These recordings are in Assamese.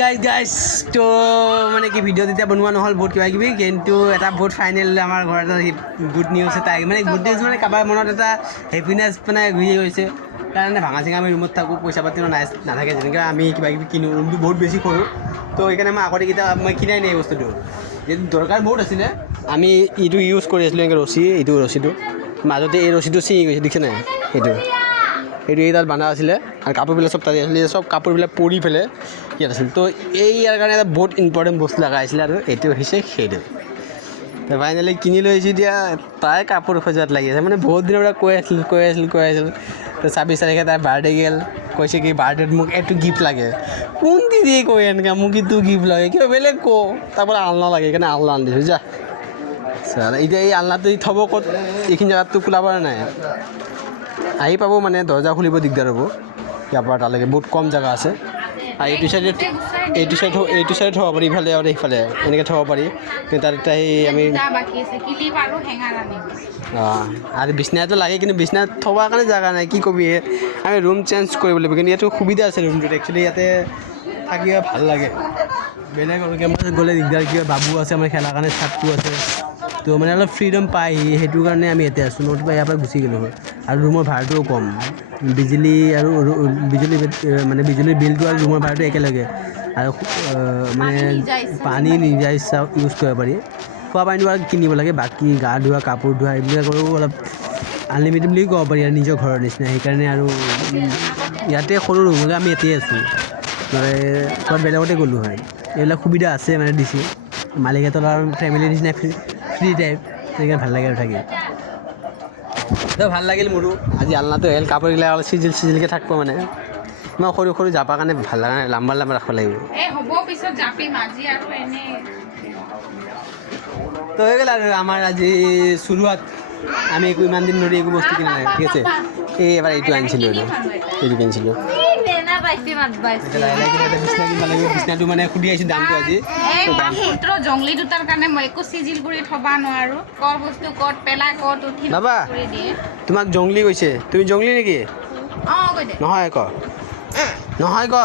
গাইজ তো মানে কি ভিডিঅ' তেতিয়া বনোৱা নহ'ল বহুত কিবা কিবি কিন্তু এটা বহুত ফাইনেল আমাৰ ঘৰত এটা গুড নিউজ এটা মানে গুড নিউজ মানে কাৰোবাৰ মনত এটা হেপিনেছ মানে ঘূৰি গৈছে কাৰণে ভাঙা চিঙা আমি ৰুমত থাকোঁ পইচা পাতি নাথাকে যেনেকৈ আমি কিবা কিবি কিনো ৰুমটো বহুত বেছি সৰু তো সেইকাৰণে মই আগতে কেতিয়া মই কিনাই নাই এই বস্তুটো যিহেতু দৰকাৰ বহুত আছিলে আমি এইটো ইউজ কৰি আছিলোঁ এনেকৈ এইটো ৰছীটো মাজতে এই ৰছীটো ছিঙি গৈছে দেখিছে নাই সেইটো এই তাত বান্ধা আছিলে আৰু কাপোৰবিলাক চব তাতে আছিলে চব কাপোৰবিলাক পৰি পেলাই ইয়াত আছিল তো এই ইয়াৰ কাৰণে এটা বহুত ইম্পৰ্টেণ্ট বস্তু লগা হৈছিলে আৰু এইটো হৈছে সেইটো তো ফাইনেলি কিনি লৈ আহিছোঁ এতিয়া তাই কাপোৰ খোজোৱাত লাগি আছে মানে বহুত দিনৰ পৰা কৈ আছিল তো 26 তাৰিখে তাইৰ বাৰ্থডে গ'ল কৈছে কি বাৰ্থডেত মোক এইটো গিফ্ট লাগে কোন দিদি কৈ এনেকৈ মোক এইটো গিফ্ট লাগে কিবা বেলেগ কওঁ তাৰপৰা আলনা লাগে সেইকাৰণে আলনা আনি দিছোঁ যা এতিয়া এই আলনাটো থ'ব ক'ত এইখিনি জেগাততো খোলা পৰা নাই আহি পাব মানে দৰ্জা খুলিব দিগদাৰ হ'ব ইয়াৰ পৰা তালৈকে বহুত কম জেগা আছে আৰু এইটো চাইডে থ'ব পাৰি ইফালে আৰু সিফালে এনেকৈ থ'ব পাৰি কিন্তু তাত এতিয়া সেই আমি আৰু বিচনাটো লাগে কিন্তু বিচনাত থবৰ কাৰণে জেগা নাই কি ক'বি আমি ৰুম চেঞ্জ কৰিব লাগিব কিন্তু ইয়াতো সুবিধা আছে ৰুমটোত একচুৱেলি ইয়াতে থাকি ভাল লাগে বেলেগ কেম্পাছত গ'লে দিগদাৰ কিবা বাবু আছে আমাৰ খেলাৰ কাৰণে ছাদটো আছে তো মানে অলপ ফ্ৰীডম পাই সেইটো কাৰণে আমি ইয়াতে আছোঁ নতুবা ইয়াৰ পৰা গুচি গ'লোঁ হয় আৰু ৰুমৰ ভাড়াটোও কম বিজুলী আৰু বিজুলীৰ বিলটো আৰু ৰুমৰ ভাড়াটো একেলগে আৰু মানে পানী নিজা ইচ্ছা ইউজ কৰিব পাৰি খোৱা পানীটো আৰু কিনিব লাগে বাকী গা ধোৱা কাপোৰ ধোৱা এইবিলাকৰো অলপ আনলিমিটেড বুলি ক'ব পাৰি আৰু নিজৰ ঘৰৰ নিচিনা সেইকাৰণে আৰু ইয়াতে সৰু ৰুম হ'লে আমি ইয়াতেই আছোঁ মানে ক'ৰবাত বেলেগতে গ'লোঁ হয় এইবিলাক সুবিধা আছে মানে দিছোঁ মালিকহঁতৰ আৰু ফেমিলিৰ নিচিনা ফ্ৰী টাইপ সেইকাৰণে ভাল লাগে আৰু থাকি তো ভাল লাগিল মোৰো আজি আলনাটো আহিল কাপোৰবিলাক অলপ চিজিলকৈ থাকিব মানে ইমান সৰু জাপাৰ কাৰণে ভাল লগা নাই লাম্বা ৰাখিব লাগিব তো হৈ গ'ল আৰু আমাৰ আজি চুৰুৱাত আমি একো ইমান দিন ধৰি একো বস্তু কিনা নাই ঠিক আছে এই এবাৰ এইটো আনিছিলোঁ এইটো কিনিছিলোঁ বিচনাটো মানে সুধি আহিছোঁ দামটো আজি জংলী দুটাৰ কাৰণে মই একো চিজিল কৰি থ'ব নোৱাৰোঁ কৰ বস্তু ক'ত পেলাই ক'ত উঠি বাবা তোমাক জংলী কৈছে তুমি জংলী নেকি অঁ কৈ দে নহয় ক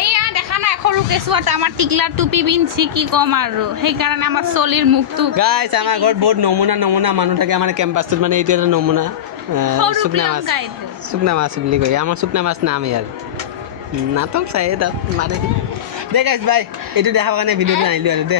এইয়া দেখা নাই সৰু কেঁচুৱাত আমাৰ টিকলাৰ টুপি পিন্ধছি কি ক'ম আৰু সেইকাৰণে আমাৰ চলিৰ মুখটো গাইছ আমাৰ ঘৰত বহুত নমুনা মানুহ থাকে আমাৰ কেম্পাছটোত মানে এইটো এটা নমুনা চুকনা মাছ বুলি কয় আমাৰ চুকনা মাছ নাম ইয়াৰ নাটক চাই তাত মাৰে দে গাইছ বাই এইটো দেখাৰ কাৰণে ভিডিঅ'টো আনিলোঁ আৰু দে